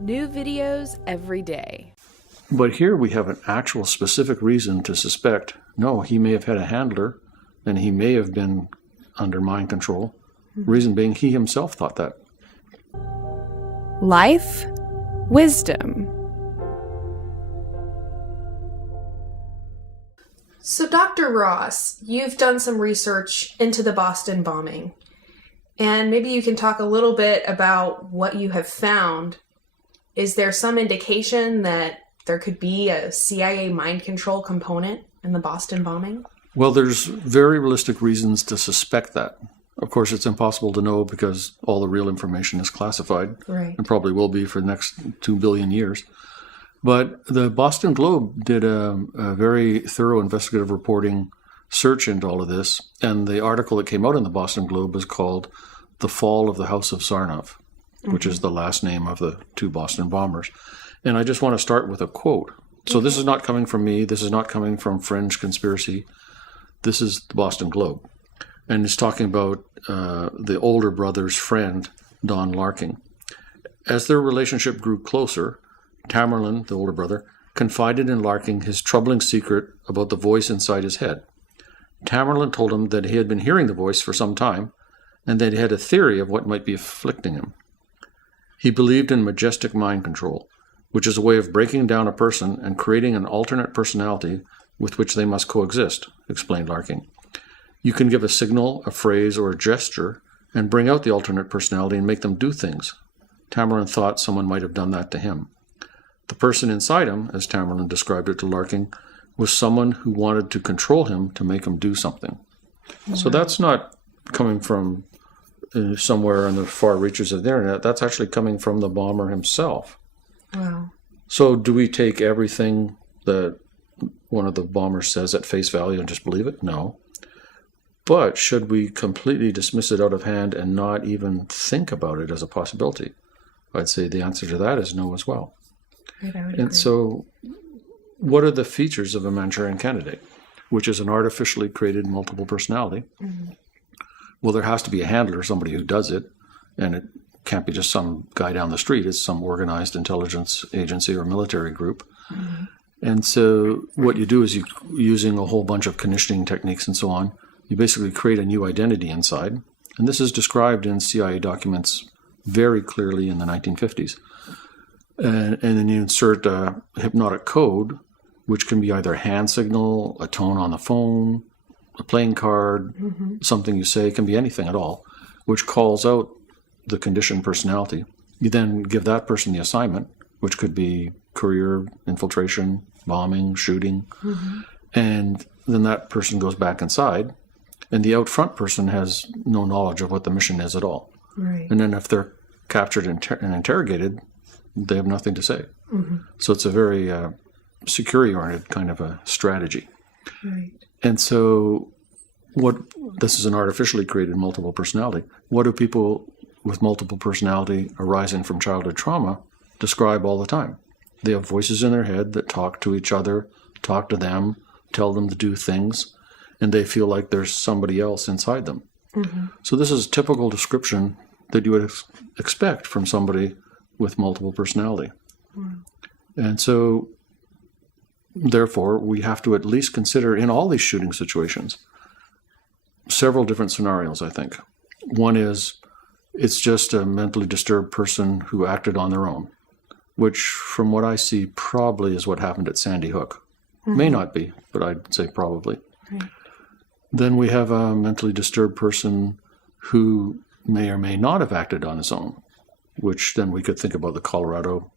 New videos every day. But here we have an actual specific reason to suspect, no, he may have had a handler and he may have been under mind control. Reason being, he himself thought that. Life, wisdom. So, Dr. Ross, you've done some research into the Boston bombing, and maybe you can talk a little bit about what you have found. Is there some indication that there could be a CIA mind control component in the Boston bombing? Well, there's very realistic reasons to suspect that. Of course, it's impossible to know because all the real information is classified, Right. and probably will be for the next 2 billion years. But the Boston Globe did a very thorough investigative reporting search into all of this, and the article that came out in the Boston Globe is called "The Fall of the House of Tsarnev," which is the last name of the 2 Boston bombers. And I just want to start with a quote. So this is not coming from me. This is not coming from Fringe Conspiracy. This is the Boston Globe. And it's talking about the older brother's friend, Don Larking. As their relationship grew closer, Tamerlan, the older brother, confided in Larking his troubling secret about the voice inside his head. Tamerlan told him that he had been hearing the voice for some time and that he had a theory of what might be afflicting him. He believed in majestic mind control, which is a way of breaking down a person and creating an alternate personality with which they must coexist, explained Larking. You can give a signal, a phrase, or a gesture and bring out the alternate personality and make them do things. Tamerlan thought someone might have done that to him. The person inside him, as Tamerlan described it to Larking, was someone who wanted to control him to make him do something. Mm-hmm. So that's not coming from somewhere in the far reaches of the internet. That's actually coming from the bomber himself. Wow. So do we take everything that one of the bombers says at face value and just believe it? No. But should we completely dismiss it out of hand and not even think about it as a possibility? I'd say the answer to that is no as well. And so what are the features of a Manchurian candidate, which is an artificially created multiple personality? Mm-hmm. Well, there has to be a handler, somebody who does it, and it can't be just some guy down the street. It's some organized intelligence agency or military group. Mm-hmm. And so what you do is you, using a whole bunch of conditioning techniques and so on, you basically create a new identity inside. And this is described in CIA documents very clearly in the 1950s. And then you insert a hypnotic code, which can be either a hand signal, a tone on the phone, a playing card, something you say, it can be anything at all, which calls out the conditioned personality. You then give that person the assignment, which could be career, infiltration, bombing, shooting, and then that person goes back inside, and the out front person has no knowledge of what the mission is at all. Right. And then if they're captured and interrogated, they have nothing to say. So it's a very security-oriented kind of a strategy. Right. And so this is an artificially created multiple personality. What do people with multiple personality arising from childhood trauma describe all the time? They have voices in their head that talk to each other, talk to them, tell them to do things, and they feel like there's somebody else inside them. So this is a typical description that you would expect from somebody with multiple personality. And so, therefore, we have to at least consider in all these shooting situations several different scenarios, I think. One is it's just a mentally disturbed person who acted on their own, which from what I see probably is what happened at Sandy Hook. May not be, but I'd say probably. Right. Then we have a mentally disturbed person who may or may not have acted on his own, which then we could think about the Colorado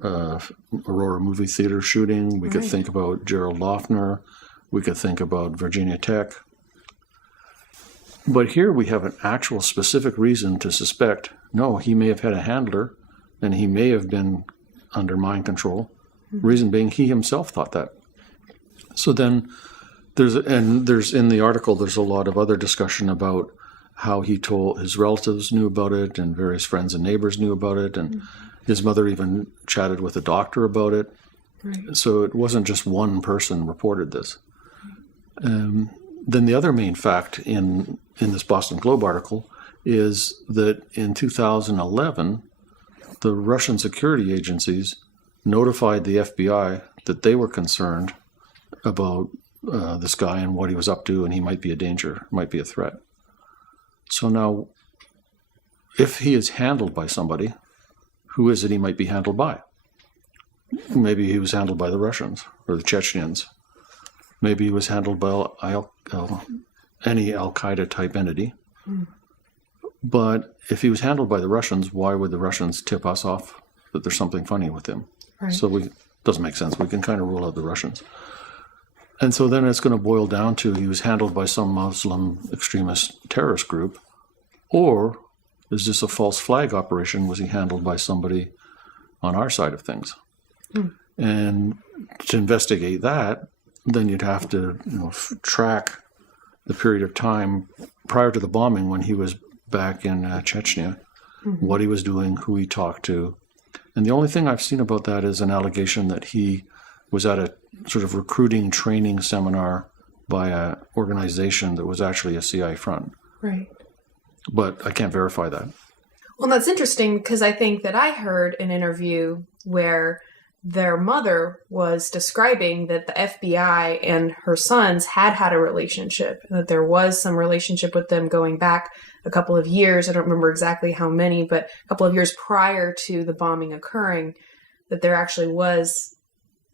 Aurora movie theater shooting. We could think about Gerald Loeffner. We could think about Virginia Tech. But here we have an actual specific reason to suspect, no, he may have had a handler and he may have been under mind control. Reason being, he himself thought that. So then there's in the article, there's a lot of other discussion about how he told his relatives knew about it and various friends and neighbors knew about it. And his mother even chatted with a doctor about it. Right. So it wasn't just one person reported this. Then the other main fact in this Boston Globe article is that in 2011, the Russian security agencies notified the FBI that they were concerned about this guy and what he was up to, and he might be a danger, might be a threat. So now, if he is handled by somebody, who is it he might be handled by? Maybe he was handled by the Russians or the Chechens. Maybe he was handled by any Al-Qaeda type entity. But if he was handled by the Russians, why would the Russians tip us off that there's something funny with him? Right. So doesn't make sense. We can kind of rule out the Russians. And so then it's going to boil down to he was handled by some Muslim extremist terrorist group, or is this a false flag operation? Was he handled by somebody on our side of things? And to investigate that, then you'd have to track the period of time prior to the bombing when he was back in Chechnya, what he was doing, who he talked to. And the only thing I've seen about that is an allegation that he was at a sort of recruiting training seminar by an organization that was actually a CIA front. Right. But I can't verify that. Well, that's interesting because I think that I heard an interview where their mother was describing that the FBI and her sons had a relationship, that there was some relationship with them going back a couple of years. I don't remember exactly how many, but a couple of years prior to the bombing occurring, that there actually was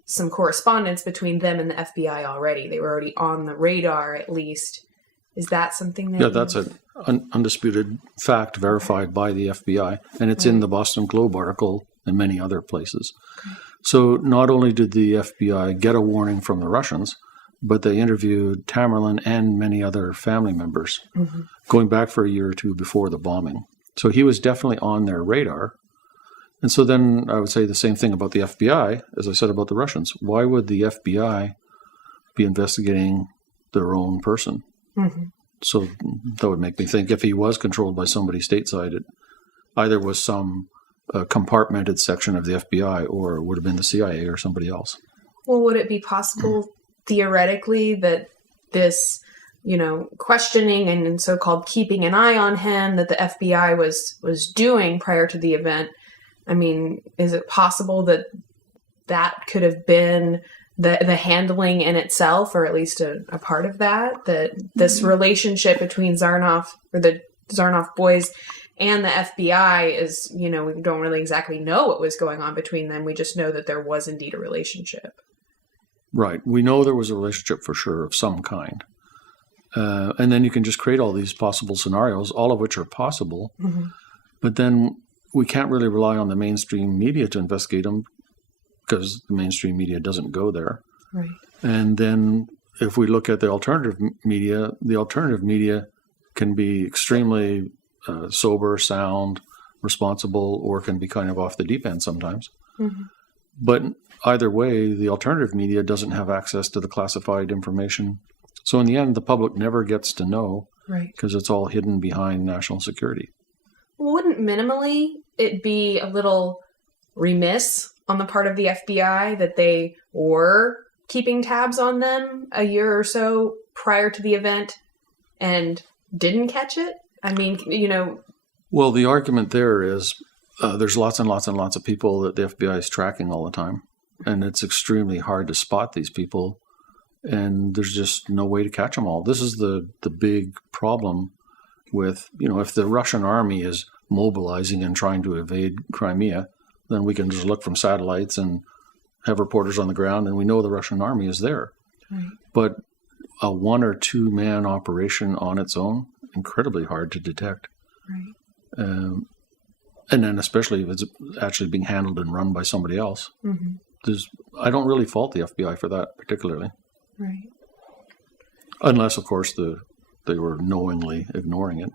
some correspondence between them and the FBI already. They were already on the radar, at least. Is that something that... Yeah, that's an undisputed fact verified by the FBI, and it's in the Boston Globe article and many other places. Okay. So not only did the FBI get a warning from the Russians, but they interviewed Tamerlan and many other family members going back for a year or two before the bombing. So he was definitely on their radar. And so then I would say the same thing about the FBI, as I said about the Russians. Why would the FBI be investigating their own person? So that would make me think if he was controlled by somebody stateside, it either was some compartmented section of the FBI or it would have been the CIA or somebody else. Well, would it be possible theoretically that this, questioning and so-called keeping an eye on him that the FBI was doing prior to the event? I mean, is it possible that that could have been the handling in itself, or at least a part of that this relationship between Tsarnev or the Tsarnev boys and the FBI is, we don't really exactly know what was going on between them. We just know that there was indeed a relationship. Right. We know there was a relationship for sure of some kind. And then you can just create all these possible scenarios, all of which are possible. But then we can't really rely on the mainstream media to investigate them because the mainstream media doesn't go there. Right. And then if we look at the alternative media can be extremely sober, sound, responsible, or can be kind of off the deep end sometimes. But either way, the alternative media doesn't have access to the classified information. So in the end, the public never gets to know because it's all hidden behind national security. Well, wouldn't minimally it be a little remiss on the part of the FBI that they were keeping tabs on them a year or so prior to the event and didn't catch it? I mean, Well, the argument there is there's lots and lots and lots of people that the FBI is tracking all the time. And it's extremely hard to spot these people. And there's just no way to catch them all. This is the big problem with, if the Russian army is mobilizing and trying to evade Crimea, then we can just look from satellites and have reporters on the ground, and we know the Russian army is there. But a 1 or 2 man operation on its own, incredibly hard to detect. And then especially if it's actually being handled and run by somebody else. I don't really fault the FBI for that particularly. Unless, of course, they were knowingly ignoring it.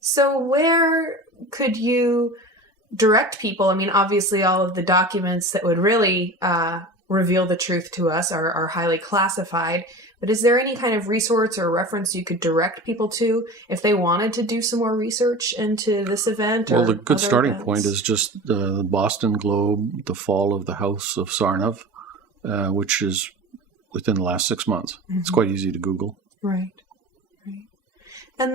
So where could you direct people? I mean, obviously all of the documents that would really reveal the truth to us are highly classified. But is there any kind of resource or reference you could direct people to if they wanted to do some more research into this event? Well, the good starting point is just the Boston Globe, the fall of the House of Tsarnev, which is within the last 6 months. It's quite easy to Google. And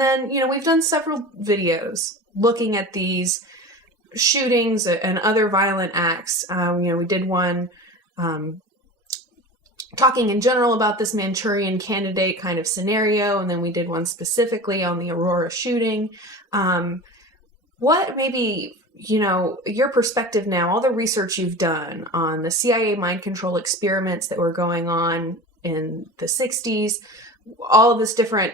then, we've done several videos looking at these shootings and other violent acts. We did one talking in general about this Manchurian candidate kind of scenario, and then we did one specifically on the Aurora shooting. What maybe, your perspective now, all the research you've done on the CIA mind control experiments that were going on in the 60s, all of this different,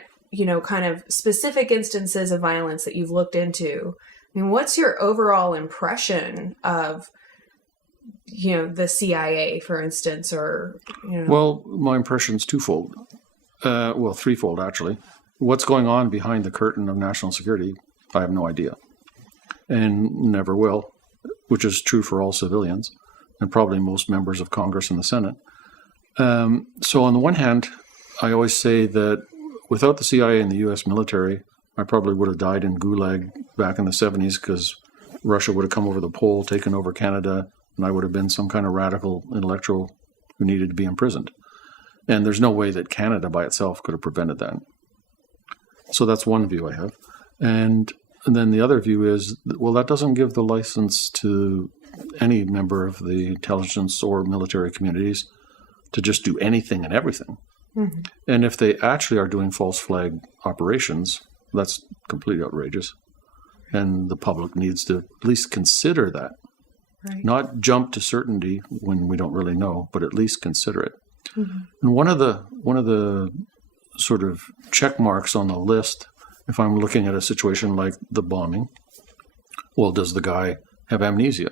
kind of specific instances of violence that you've looked into. I mean, what's your overall impression of, the CIA, for instance, or, Well, my impression's twofold. Threefold, actually. What's going on behind the curtain of national security, I have no idea. And never will, which is true for all civilians, and probably most members of Congress and the Senate. So on the one hand, I always say that without the CIA and the U.S. military, I probably would have died in Gulag back in the 70s because Russia would have come over the pole, taken over Canada, and I would have been some kind of radical intellectual who needed to be imprisoned. And there's no way that Canada by itself could have prevented that. So that's one view I have. And then the other view is, well, that doesn't give the license to any member of the intelligence or military communities to just do anything and everything. Mm-hmm. And if they actually are doing false flag operations, that's completely outrageous. And the public needs to at least consider that. Right. Not jump to certainty when we don't really know, but at least consider it. Mm-hmm. And one of the sort of check marks on the list, if I'm looking at a situation like the bombing, well, does the guy have amnesia?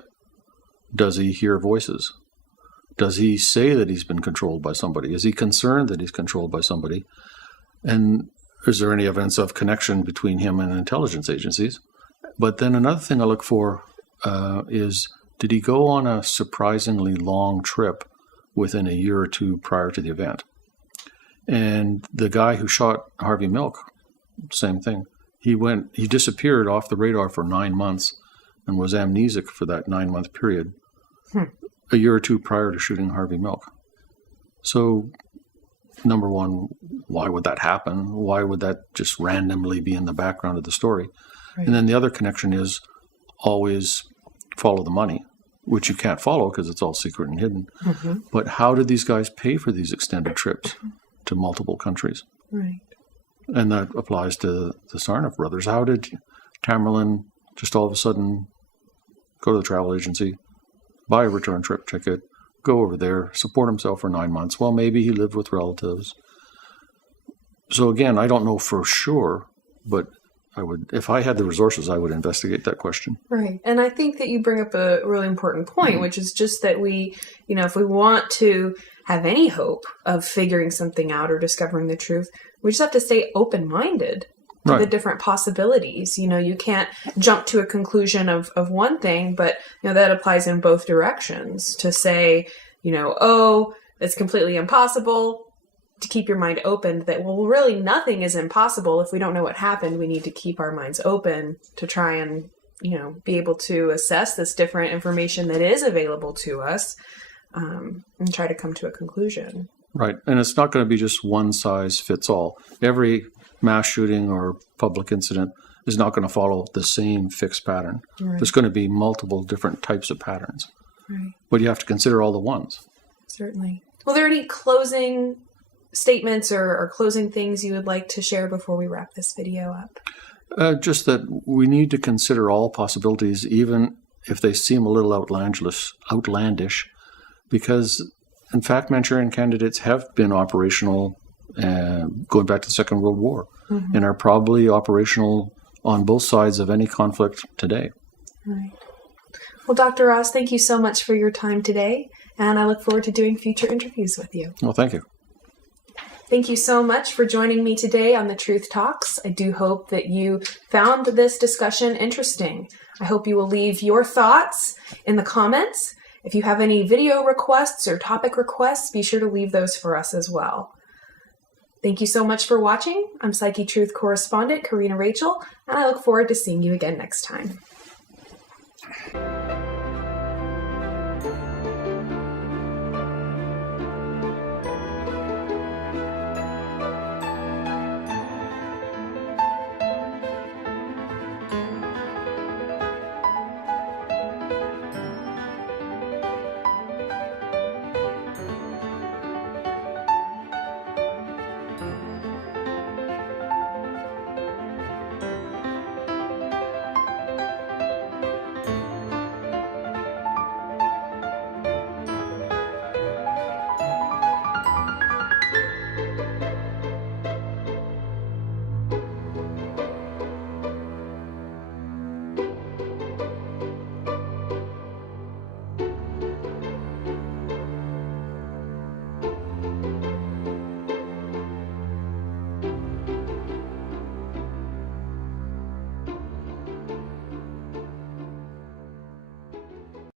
Does he hear voices? Does he say that he's been controlled by somebody? Is he concerned that he's controlled by somebody? And is there any evidence of connection between him and intelligence agencies? But then another thing I look for is, did he go on a surprisingly long trip within a year or two prior to the event? And the guy who shot Harvey Milk, same thing. He disappeared off the radar for 9 months and was amnesic for that 9-month period, a year or two prior to shooting Harvey Milk. So, number one, why would that happen? Why would that just randomly be in the background of the story? Right. And then the other connection is always follow the money, which you can't follow because it's all secret and hidden. Mm-hmm. But how did these guys pay for these extended trips to multiple countries? Right. And that applies to the Tsarnev brothers. How did Tamerlan just all of a sudden go to the travel agency, buy a return trip ticket, go over there, support himself for 9 months? Well, maybe he lived with relatives. So again, I don't know for sure, but if I had the resources, I would investigate that question. Right. And I think that you bring up a really important point, which is just that we, if we want to have any hope of figuring something out or discovering the truth, we just have to stay open-minded to the different possibilities. You can't jump to a conclusion of one thing, but, that applies in both directions to say, it's completely impossible, to keep your mind open, that, well, really nothing is impossible. If we don't know what happened, we need to keep our minds open to try and, be able to assess this different information that is available to us, and try to come to a conclusion. Right. And it's not going to be just one size fits all. Every mass shooting or public incident is not going to follow the same fixed pattern. Right. There's going to be multiple different types of patterns. Right. But you have to consider all the ones. Certainly. Well, are there any closing statements or closing things you would like to share before we wrap this video up? Just that we need to consider all possibilities, even if they seem a little outlandish, because in fact, Manchurian candidates have been operational going back to the Second World War, mm-hmm. and are probably operational on both sides of any conflict today. Right. Well, Dr. Ross, thank you so much for your time today, and I look forward to doing future interviews with you. Well, thank you. Thank you so much for joining me today on the Truth Talks. I do hope that you found this discussion interesting. I hope you will leave your thoughts in the comments. If you have any video requests or topic requests, be sure to leave those for us as well. Thank you so much for watching. I'm Psyche Truth correspondent Karina Rachel, and I look forward to seeing you again next time.